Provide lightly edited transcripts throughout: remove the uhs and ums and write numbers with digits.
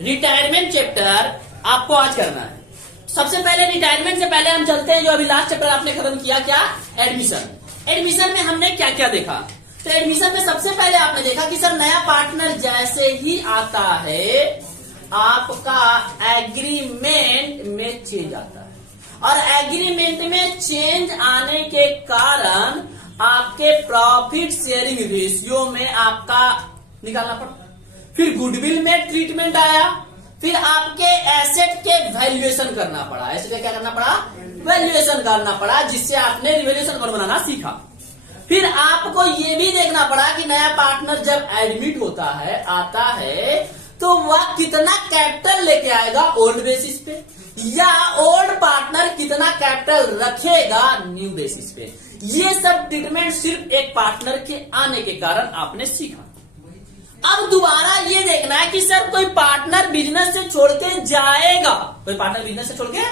Retirement chapter आपको आज करना है। सबसे पहले रिटायरमेंट से पहले हम चलते हैं जो अभी लास्ट चैप्टर आपने खत्म किया, क्या? एडमिशन। एडमिशन में हमने क्या क्या देखा? तो एडमिशन में सबसे पहले आपने देखा कि सर नया पार्टनर जैसे ही आता है आपका एग्रीमेंट में चेंज आता है, और एग्रीमेंट में चेंज आने के कारण आपके प्रॉफिट शेयरिंग रेशियो में आपका निकालना पड़ता है। फिर गुडविल में ट्रीटमेंट आया, फिर आपके एसेट के वैल्यूएशन करना पड़ा। एसेट का क्या करना पड़ा? वैल्यूएशन करना पड़ा, जिससे आपने रिवैल्यूएशन बनाना सीखा। फिर आपको ये भी देखना पड़ा कि नया पार्टनर जब एडमिट होता है, आता है, तो वह कितना कैपिटल लेके आएगा ओल्ड बेसिस पे, या ओल्ड पार्टनर कितना कैपिटल रखेगा न्यू बेसिस पे। ये सब ट्रीटमेंट सिर्फ एक पार्टनर के आने के कारण आपने सीखा। अब दोबारा ये देखना है कि सर कोई पार्टनर बिजनेस से छोड़ के जाएगा, कोई पार्टनर बिजनेस से छोड़ के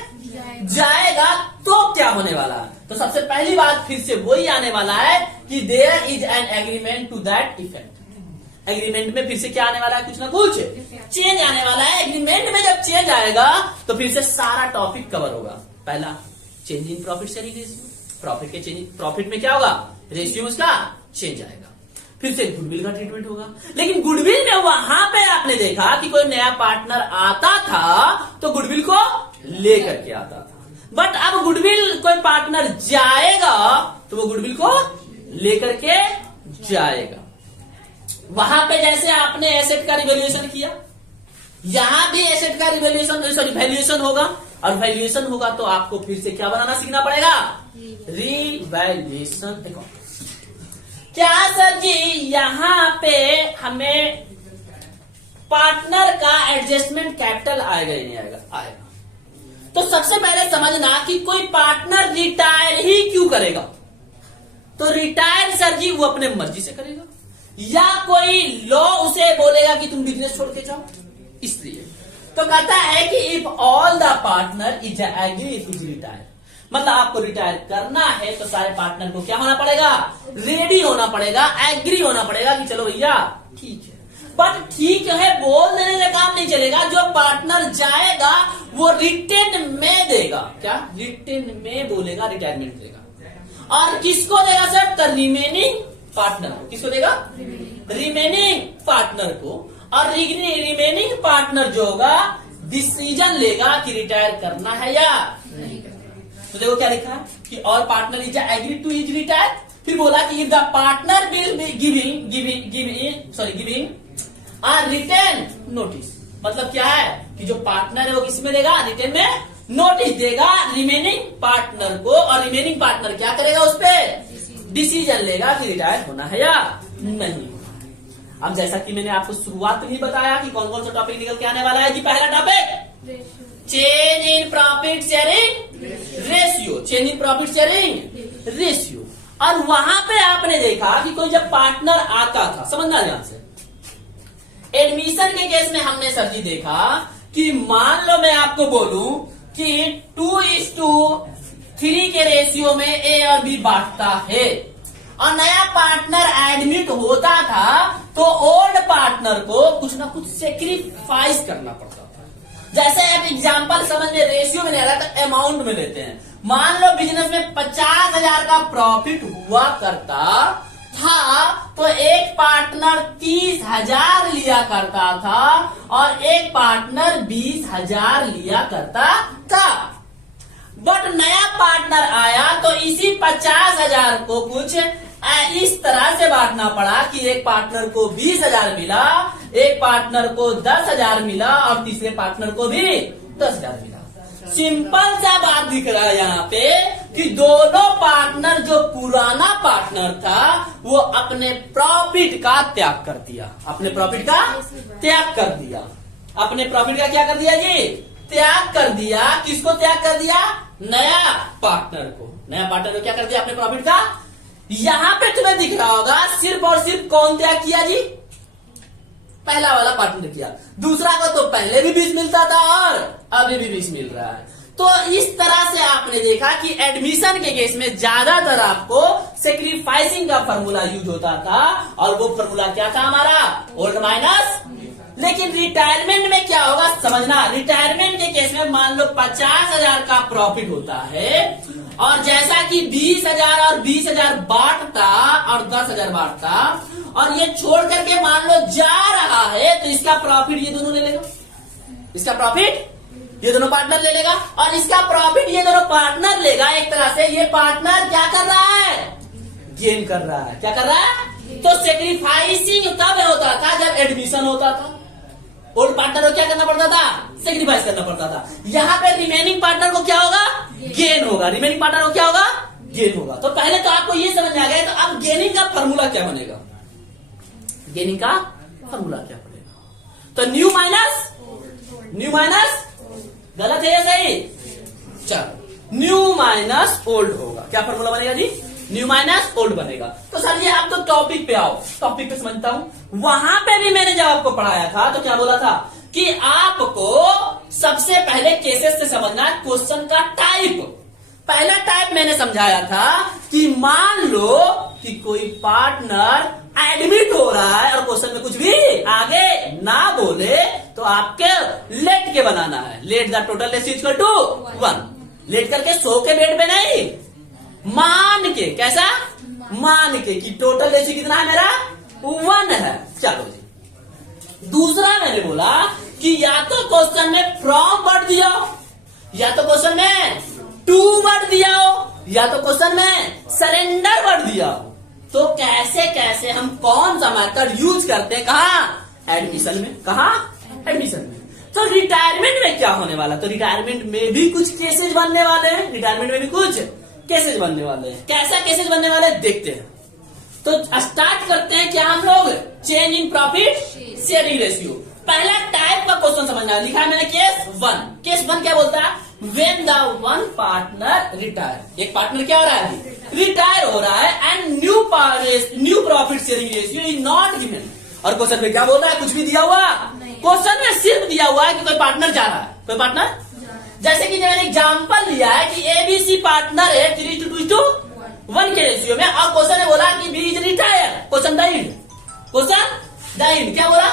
जाएगा तो क्या होने वाला है? तो सबसे पहली बात फिर से वही आने वाला है कि there is an agreement to that effect. Agreement में फिर से क्या आने वाला है? कुछ ना कुछ चेंज आने वाला है। एग्रीमेंट में जब चेंज आएगा तो फिर से सारा टॉपिक कवर होगा। पहला, change in profit sharing ratio. Profit के चेंज, प्रॉफिट में क्या होगा? रेशियो उसका चेंज आएगा। फिर से गुडविल का ट्रीटमेंट होगा। लेकिन गुडविल में वहां पे आपने देखा कि कोई नया पार्टनर आता था तो गुडविल को लेकर के आता था, बट अब गुडविल कोई पार्टनर जाएगा तो वो गुडविल को लेकर के जाएगा। वहां पे जैसे आपने एसेट का रिवैल्यूएशन किया, यहां भी एसेट का वैल्यूएशन होगा, और वैल्यूएशन होगा तो आपको फिर से क्या बनाना सीखना पड़ेगा? Revaluation account. क्या सर जी यहां पे हमें पार्टनर का एडजस्टमेंट कैपिटल आएगा या नहीं आएगा? आएगा। तो सबसे पहले समझना कि कोई पार्टनर रिटायर ही क्यों करेगा? तो रिटायर सर जी वो अपने मर्जी से करेगा, या कोई लॉ उसे बोलेगा कि तुम बिजनेस छोड़ के जाओ, इसलिए। तो कहता है कि if all the partner is agree is retire, मतलब आपको रिटायर करना है तो सारे पार्टनर को क्या होना पड़ेगा? रेडी होना पड़ेगा, एग्री होना पड़ेगा कि चलो भैया ठीक है। बट ठीक है बोल देने से काम नहीं चलेगा। जो पार्टनर जाएगा वो रिटेन में देगा, क्या? रिटेन में बोलेगा, रिटायरमेंट देगा। और किसको देगा सर? द रिमेनिंग पार्टनर को। किसको देगा? रिमेनिंग पार्टनर को। और रिमेनिंग पार्टनर जो होगा डिसीजन लेगा कि रिटायर करना है या नहीं करना। तो देखो क्या लिखा है कि और partner is agree to is retire. फिर बोला कि the partner will be giving written notice. मतलब क्या है कि जो पार्टनर है वो किसमें देगा? रिटर्न में नोटिस देगा रिमेनिंग पार्टनर को, और रिमेनिंग पार्टनर क्या करेगा? उस पर डिसीजन लेगा कि रिटायर होना है या नहीं। अब जैसा कि मैंने आपको शुरुआत में ही बताया कि कौन कौन सा टॉपिक निकल के आने वाला है जी। पहला topic change in profit sharing ratio. Change in profit sharing ratio. और वहां पे आपने देखा कि कोई जब पार्टनर आता था, समझना ध्यान से, एडमिशन के केस में हमने सर जी देखा कि मान लो मैं आपको बोलूं कि 2:3 के रेशियो में ए और बी बांटता है, और नया पार्टनर एडमिट होता था तो ओल्ड पार्टनर को कुछ ना कुछ सेक्रीफाइस करना पड़ता था। जैसे आप एग्जांपल समझ में, रेशियो में नहीं आ रहा तो अमाउंट में लेते हैं। मान लो बिजनेस में 50,000 का प्रॉफिट हुआ करता था तो एक पार्टनर 30,000 लिया करता था और एक पार्टनर 20,000 लिया करता था। बट नया पार्टनर आया तो इसी 50,000 को कुछ इस तरह से बांटना पड़ा कि एक पार्टनर को 20,000 मिला, एक पार्टनर को 10,000 मिला, और तीसरे पार्टनर को भी 10,000 मिला। सिंपल सा बात दिख रहा है यहाँ पे कि दोनों पार्टनर, जो पुराना पार्टनर था वो अपने प्रॉफिट का त्याग कर दिया, अपने प्रॉफिट का त्याग कर दिया, अपने प्रॉफिट का क्या कर दिया जी? त्याग कर दिया। किसको त्याग कर दिया? नया पार्टनर को। नया पार्टनर को क्या कर दिया? अपने प्रॉफिट का। यहां पे तुम्हें दिख रहा होगा सिर्फ और सिर्फ कौन त्याग किया जी? पहला वाला पार्टनर किया। दूसरा को तो पहले भी 20 मिलता था और अभी भी 20 मिल रहा है। तो इस तरह से आपने देखा कि एडमिशन के केस में ज्यादातर आपको सेक्रीफाइसिंग का फॉर्मूला यूज होता था, और वो फॉर्मूला क्या था हमारा? ओल्ड माइनस लेकिन रिटायरमेंट में क्या होगा समझना। रिटायरमेंट के केस में मान लो 50,000 का प्रॉफिट होता है और जैसा कि 20,000 और 20,000 बांटता और 10,000 बांटता और ये छोड़ करके मान लो जा रहा है, तो इसका प्रॉफिट ये दोनों ले लेगा, इसका प्रॉफिट ये दोनों पार्टनर ले लेगा और इसका प्रॉफिट ये दोनों पार्टनर लेगा। एक तरह से ये पार्टनर क्या कर रहा है, गेन कर रहा है। क्या कर रहा है? तो सेक्रीफाइसिंग तब होता था जब एडमिशन होता था। ओल्ड पार्टनर को क्या करना पड़ता था, सेक्रीफाइस करना पड़ता था। यहाँ पे रिमेनिंग पार्टनर को क्या होगा, गेन होगा। रिमेनिंग पार्टनर को क्या होगा, गेन होगा। तो पहले तो आपको ये समझ में आ गया। तो अब गेनिंग का फॉर्मूला क्या बनेगा, गेनिंग का फॉर्मूला क्या बनेगा? तो न्यू माइनस गलत है या सही? चलो न्यू माइनस ओल्ड होगा। क्या फॉर्मूला बनेगा जी, न्यू माइनस ओल्ड बनेगा। तो सर ये आप तो टॉपिक पे आओ, टॉपिक पे समझता हूं। वहां पे भी मैंने जब आपको पढ़ाया था तो क्या बोला था कि आपको सबसे पहले केसेस से समझना है क्वेश्चन का टाइप। पहला टाइप मैंने समझाया था कि मान लो कि कोई पार्टनर एडमिट हो रहा है और क्वेश्चन में कुछ भी आगे ना बोले तो आपके लेट के बनाना है। Let the total ratio equal to 1। Let करके 100 के बेड पे नहीं, मान के। कैसा? मान के कि टोटल रेशियो कितना है मेरा, 1 है। चलो जी, दूसरा मैंने बोला कि या तो क्वेश्चन में फ्रॉम वर्ड दिया हो, या तो क्वेश्चन में टू वर्ड दिया हो, या तो क्वेश्चन में सरेंडर वर्ड दिया हो। तो कैसे कैसे हम कौन सा मेथड यूज करते हैं, कहा एडमिशन में, कहा एडमिशन में। तो रिटायरमेंट में क्या होने वाला, तो रिटायरमेंट में भी कुछ केसेज बनने वाले हैं। रिटायरमेंट में भी कुछ केसेज बनने वाले हैं। कैसा केसेज बनने वाले हैं देखते हैं। तो स्टार्ट करते हैं क्या हम लोग, change in profit sharing ratio. पहला टाइप का क्वेश्चन समझना है, लिखा है मैंने केस 1। केस 1 क्या बोलता है, when the one partner retire. एक पार्टनर क्या हो रहा है, रिटायर हो रहा है and new profit sharing ratio is not given. और क्वेश्चन में क्या बोल रहा है, कुछ भी दिया हुआ क्वेश्चन में सिर्फ दिया हुआ है कि कोई पार्टनर जा रहा है, कोई पार्टनर। जैसे कि मैंने एग्जांपल लिया है कि एबीसी पार्टनर है 3:2:1 के रेशियो में और क्वेश्चन ने बोला कि बी इज रिटायर। क्वेश्चन डाइड क्या बोला।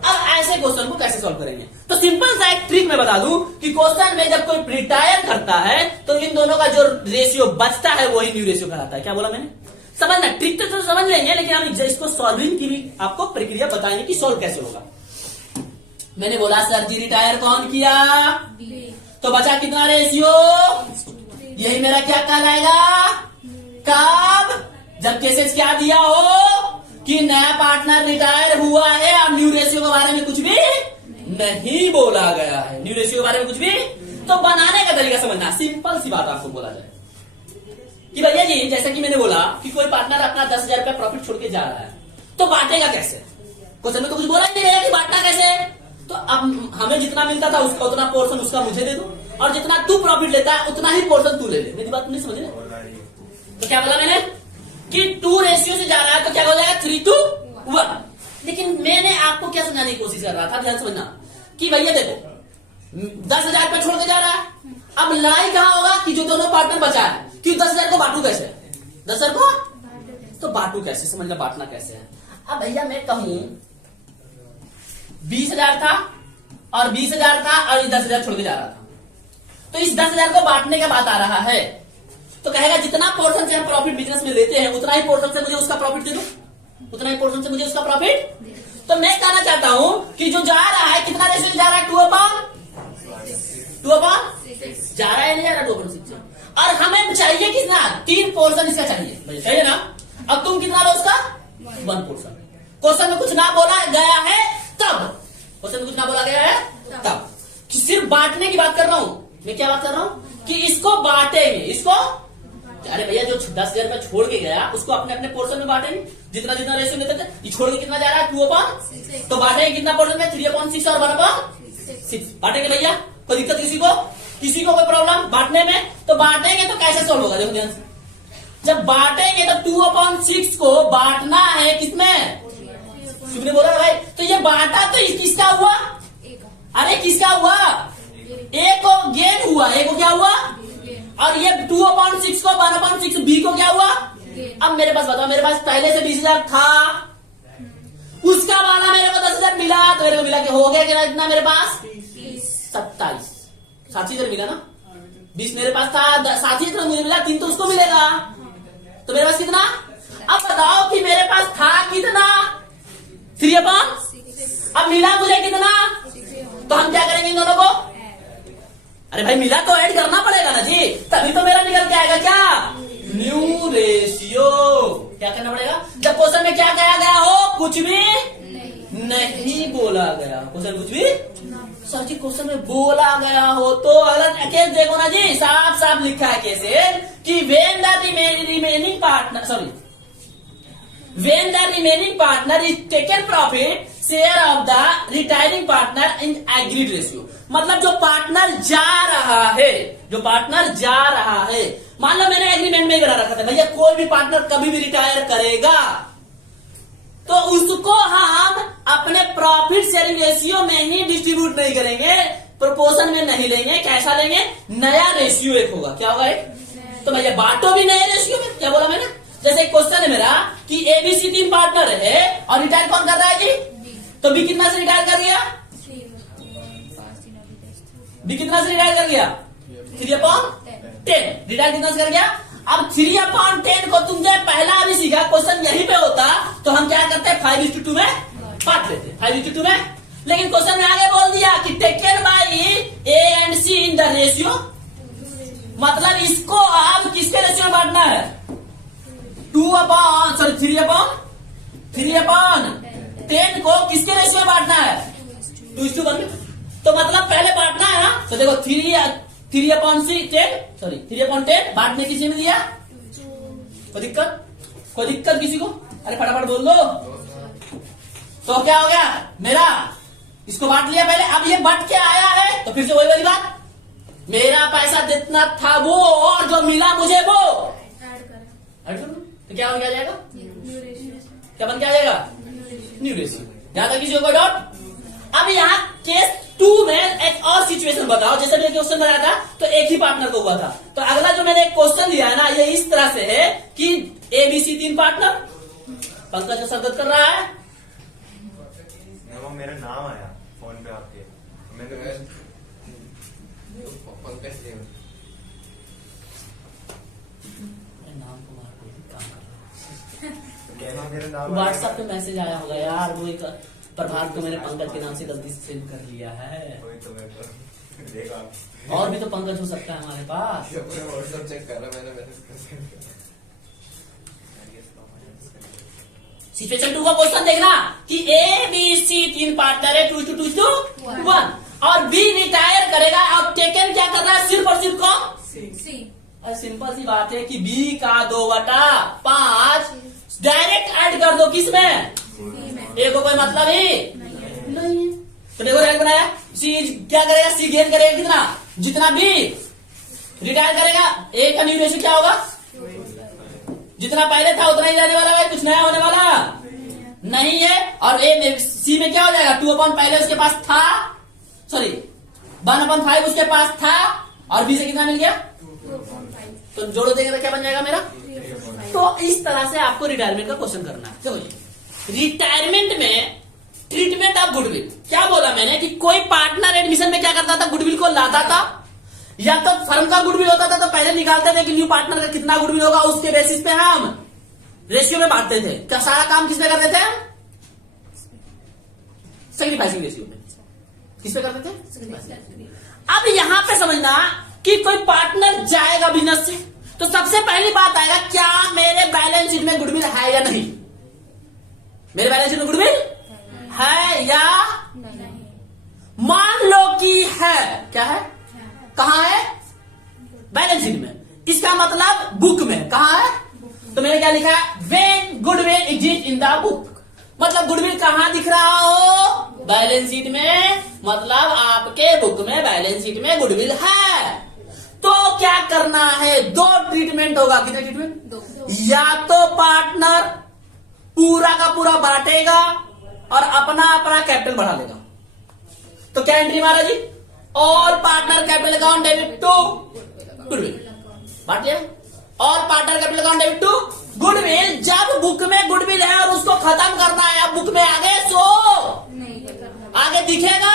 अब ऐसे क्वेश्चन को कैसे सॉल्व करेंगे, तो सिंपल सा एक ट्रिक मैं बता दूं कि क्वेश्चन में जब कोई रिटायर करता है तो इन दोनों का जो रेशियो बचता है वही न्यू रेशियो कहलाता है। क्या बोला मैंने, समझना। ट्रिक तो समझ लेंगे लेकिन हम इसको सॉल्विंग की भी आपको प्रक्रिया बताएंगे कि सॉल्व कैसे होगा। मैंने बोला सर जी रिटायर कौन किया, तो बचा कितना रेशियो, यही मेरा क्या कहलाएगा, कब, जब केसेस क्या दिया हो कि नया पार्टनर रिटायर हुआ है और न्यू रेशियो के बारे में कुछ भी नहीं बोला गया है। न्यू रेशियो के बारे में कुछ भी, तो बनाने का तरीका समझना। सिंपल सी बात आपको बोला जाए कि भैया जी जैसे कि मैंने बोला कि कोई पार्टनर अपना 10,000 रुपया प्रॉफिट छोड़ के जा रहा है, तो बांटेगा कैसे। क्वेश्चन में तो कुछ बोला ही नहीं रहेगा कि बांटना कैसे। तो अब हमें जितना मिलता था उसका उतना पोर्शन उसका मुझे दे दो और जितना तू प्रॉफिट लेता है उतना ही पोर्शन तू ले ले। मेरी बात नहीं समझ रहे। तो क्या बोला मैंने कि 2 रेशियो से जा रहा है तो क्या हो जाएगा 3:1। लेकिन मैंने आपको क्या समझाने की कोशिश कर रहा था, ध्यान समझना कि भैया देखो 10,000 रुपया छोड़ के जा रहा है। अब लाई कहां होगा कि जो दोनों पार्टनर बचा है कि 10,000 को बांटू कैसे, 10,000 को तो बांटू कैसे, समझना बांटना कैसे है। अब भैया मैं कहूं 20,000 था और 20,000 था और 10,000 छोड़ के जा रहा था, तो इस 10,000 को बांटने का बात आ रहा है। तो कहेगा जितना पोर्शन से हम प्रॉफिट बिजनेस में लेते हैं उतना ही पोर्शन से मुझे उसका प्रॉफिट दे दो, उतना ही पोर्शन से मुझे उसका प्रॉफिट। तो मैं कहना चाहता हूं कि जो जा रहा है कितना रेशियो जा रहा है, 2/6 जा रहा है, नहीं जा रहा 2/6। और हमें चाहिए कितना, 3 पोर्शन इसका चाहिए, चाहिए ना। अब तुम कितना लो उसका, 1 पोर्शन। क्वेश्चन में कुछ ना बोला गया है तब, क्वेश्चन में कुछ ना बोला गया है तब कि सिर्फ बांटने की बात कर रहा हूं मैं। क्या बात कर रहा हूं कि इसको बांटेंगे, इसको, अरे भैया जो 10,000 रुपया छोड़ के गया उसको अपने अपने पोर्शन में बांटेंगे, जितना जितना रेशियो लेते थे। ये छोड़ के कितना जा रहा है 2/6, तो बांटेंगे कितना पोर्शन में, 3/6 और 1/6 बांटेंगे। भैया कोई दिक्कत किसी को कोई प्रॉब्लम बांटने में, तो बांटेंगे तो कैसे सॉल्व होगा, देखो ध्यान से। जब बांटेंगे तो 2/6 को बांटना है किसमें, तुमने बोला भाई, तो ये बांटा तो किसका हुआ, अरे किसका हुआ, ए को गेन हुआ, ए को क्या हुआ, और ये 2/6 को 1/6 बी को क्या हुआ। अब मेरे पास बताओ, मेरे पास पहले से 20,000 था उसका वाला मेरे को 10,000 मिला तो मेरे को मिला कि हो गया कि इतना मेरे पास 27। 7,000 मिला ना, 20 मेरे पास था, 7,000 मुझे मिला, 3 तो उसको मिलेगा, तो मेरे पास कितना। अब बताओ कि मेरे पास था कितना 3/6। अब मिला मुझे कितना, तो हम क्या करेंगे इन दोनों को, अरे भाई मिला तो ऐड करना पड़ेगा ना जी, तभी तो मेरा निकल के आएगा क्या, न्यू रेशियो। क्या करना पड़ेगा, जब क्वेश्चन में क्या कहा गया हो, कुछ भी नहीं बोला गया, क्वेश्चन कुछ भी सर जी क्वेश्चन में बोला गया हो तो अगर केस देखो ना जी, साफ साफ लिखा है कैसे कि when the remaining partner, sorry, when the remaining partner is taken profit share of the retiring partner in agreed ratio। मतलब जो पार्टनर जा रहा है, जो पार्टनर जा रहा है, मान लो मैंने एग्रीमेंट में बना रखा था भैया कोई भी पार्टनर कभी भी रिटायर करेगा तो उसको हम अपने प्रॉफिट शेयरिंग रेशियो में ही डिस्ट्रीब्यूट नहीं करेंगे, प्रोपोर्शन में नहीं लेंगे, कैसा लेंगे, नया रेशियो एक होगा, क्या होगा एक, तो भैया बांटो भी नए रेशियो में। क्या बोला मैंने, जैसे एक क्वेश्चन है मेरा कि एबीसी 3 पार्टनर है और रिटायर कौन कर रहा है जी, तो बी कितना से रिटायर कर गया, बी कितना से रिटायर कर गया 3/10, रिटायर कितना से कर गया। अब 3/10 को तुमने पहला अभी सीखा, क्वेश्चन यहीं पे होता तो हम क्या करते हैं 5:2 में बांट लेते, 5:2 में, लेकिन क्वेश्चन में आगे बोल दिया कि taken by A and C in the ratio, मतलब इसको आप किसके रेशियो में बांटना है, 3/10 को किसके रेशियो में बांटना है, 2:1। तो मतलब पहले बांटना है ना, तो देखो 3/10 बांटने किसी में दिया, कोई दिक्कत किसी को, अरे फटाफट बोल दो। तो क्या हो गया मेरा, इसको बांट लिया पहले, अब ये बट के आया है तो फिर से वही वाली बात, मेरा पैसा जितना था वो और जो मिला मुझे वो ऐड कर दो, तो क्या बन के आ जाएगा, क्या बन के आ जाएगा, न्यू रेशियो। यहां तक किसी को डाउट। अब यहाँ केस 2 में एक और सिचुएशन बताओ, जैसे मैंने क्वेश्चन बनाया था तो एक ही पार्टनर को हुआ था, तो अगला जो मैंने एक क्वेश्चन लिया है ना ये इस तरह से है कि एबीसी 3 पार्टनर, पंकज सरदत कर रहा है, मेरा नाम आया फोन पे आपके, मैंने पंकज व्हाट्सएप पे मैसेज आया होगा यार, वो एक प्रभात को मैंने पंकज के नाम से गलती से सेंड कर लिया है, तो और भी तो पंकज हो सकता है हमारे पास। व्हाट्सएप चेक कर रहा, मैंने मैसेज कर सिचुएशन 2 का क्वेश्चन देखना कि ए बी सी 3 पार्टनर है, 2:1 और बी रिटायर करेगा, अब टेकन क्या कर रहा है, सिर्फ और सिर्फ कौन, सिंपल सी बात है कि बी का 2/5 डायरेक्ट ऐड कर दो, किसमें, ए को कोई मतलब ही नहीं, तो देखो डायरेक्ट बनाया, सी क्या करेगा, सी गेन करेगा कितना, जितना बी रिटायर करेगा, ए का न्यू रेशियो क्या होगा, जितना पहले था उतना ही रहने वाला है, कुछ नया होने वाला नहीं है। और ए में सी में क्या हो जाएगा, 2/, पहले उसके पास था, सॉरी 1/5 उसके पास था और बी से कितना मिल गया, तो जोड़ो देंगे तो क्या बन जाएगा मेरा। तो इस तरह से आपको रिटायरमेंट का क्वेश्चन करना है। देखो जी रिटायरमेंट में ट्रीटमेंट ऑफ गुडविल, क्या बोला मैंने कि कोई पार्टनर एडमिशन में क्या करता था, गुडविल को लाता था, या तो फर्म का गुडविल होता था तो पहले निकालते थे कि न्यू पार्टनर का कितना गुडविल होगा, उसके बेसिस पे हम रेशियो में बांटते थे। क्या सारा काम किस पे करते थे, सैक्रिफाइसिंग रेशियो में, किस पे करते थे। अब यहां पे समझना कि कोई पार्टनर जाएगा बिजनेस से तो सबसे पहली बात आएगा क्या मेरे बैलेंस शीट में गुडविल है या नहीं, मेरे बैलेंस शीट में गुडविल है या नहीं। मान लो कि है, क्या है, कहां है, बैलेंस शीट में, इसका मतलब बुक में, कहां है, तो मैंने क्या लिखा है, when goodwill exist in the book, मतलब गुडविल कहां दिख रहा हो, बैलेंस शीट में, मतलब आपके बुक में बैलेंस शीट में गुडविल है। तो क्या करना है, 2 ट्रीटमेंट होगा, कितने ट्रीटमेंट, 2। या तो पार्टनर पूरा का पूरा बांटेगा और अपना अपना कैपिटल बढ़ा लेगा, तो क्या एंट्री मारा जी, और partner capital account debit to goodwill, बांट लिया। All partner capital account debit to goodwill. जब बुक में गुडविल है और उसको खत्म करना है, अब बुक में आगे आगे दिखेगा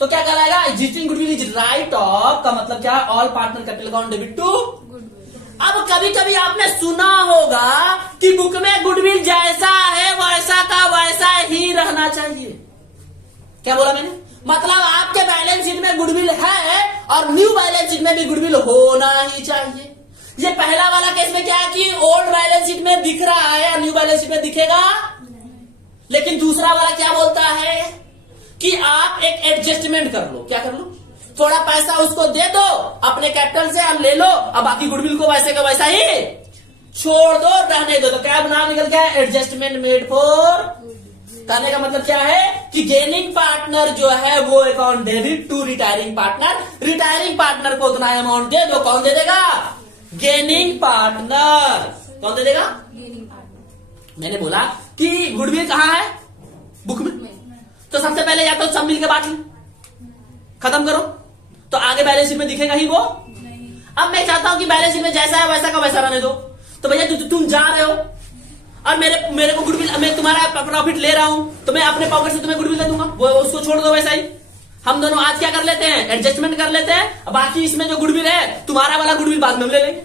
तो क्या कहलाएगा? Existing goodwill is write off का मतलब क्या है? All partner capital account debit to. अब कभी कभी आपने सुना होगा कि बुक में गुडविल जैसा है वैसा का वैसा ही रहना चाहिए। क्या बोला मैंने? मतलब आपके बैलेंस शीट में गुडविल है और न्यू बैलेंस शीट में भी गुडविल होना ही चाहिए। ये पहला वाला केस में क्या है कि ओल्ड बैलेंस शीट में दिख रहा है और न्यू बैलेंस शीट में दिखेगा। लेकिन दूसरा वाला क्या बोलता है कि आप एक एडजस्टमेंट कर लो। क्या कर लो? थोड़ा पैसा उसको दे दो अपने कैपिटल से, अब ले लो, अब बाकी गुडविल को वैसे का वैसा ही छोड़ दो, रहने दो। तो क्या नाम निकल गया? Adjustment made for. कहने का मतलब क्या है कि गेनिंग पार्टनर जो है वो account debit to retiring partner. Retiring partner को उतना अमाउंट दे दो। कौन दे देगा? Gaining partner. कौन दे देगा? मैंने बोला कि गुडविल कहाँ है? बुक में। तो सबसे पहले या तो सब मिलकर बांट लो, खत्म करो, तो आगे बैलेंस शीट में दिखेगा ही वो। अब मैं चाहता हूं कि बैलेंस शीट में जैसा है वैसा का वैसा रहने दो। तो भैया तुम जा रहे हो और मेरे को गुडविल, मैं तुम्हारा प्रॉफिट ले रहा हूं तो मैं अपने पॉकेट से तुम्हें गुडविल दे दूंगा, वो उसको छोड़ दो वैसा ही। हम दोनों आज क्या कर लेते हैं? एडजस्टमेंट कर लेते हैं। बाकी इसमें जो गुडविल है तुम्हारा वाला गुडविल बाद में ले लेंगे।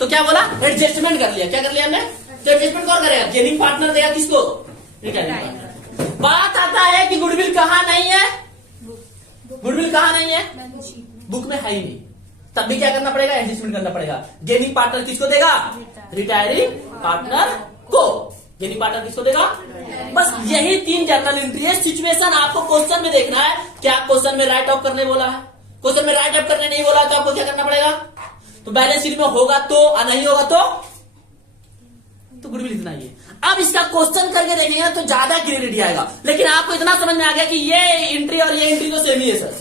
तो क्या बोला? एडजस्टमेंट कर लिया। क्या कर लिया हमने? तो एडजस्टमेंट कौन करेगा? गेनिंग पार्टनर देगा किसको? Retiring partner. बात आता है कि गुडविल कहां नहीं है? गुडविल कहां नहीं है? बुक में है ही नहीं। तब भी क्या करना पड़ेगा? एडजस्टमेंट करना पड़ेगा। गेनिंग पार्टनर किसको देगा? रिटायरिंग पार्टनर को। गेनिंग पार्टनर किसको देगा? बस यही 3 जर्नल एंट्री है। सिचुएशन आपको क्वेश्चन में देखना है। क्या क्वेश्चन में राइट ऑफ करने बोला है? क्वेश्चन में राइट ऑफ करने नहीं बोला तो आपको क्या करना पड़ेगा? तो बैलेंस शीट में होगा तो, और नहीं होगा तो गुडविल इतना ही है। अब इसका क्वेश्चन करके देखेंगे तो ज्यादा क्लियरिटी आएगा। लेकिन आपको इतना समझ में आ गया कि ये एंट्री और ये एंट्री तो सेम ही है सर,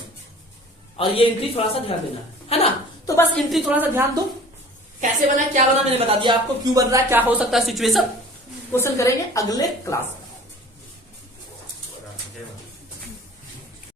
और ये एंट्री थोड़ा सा ध्यान देना है ना। तो बस एंट्री थोड़ा सा ध्यान दो। कैसे बना क्या बना मैंने बता दिया आपको, क्यों बन रहा है, क्या हो सकता है सिचुएशन। क्वेश्चन करेंगे अगले क्लास में।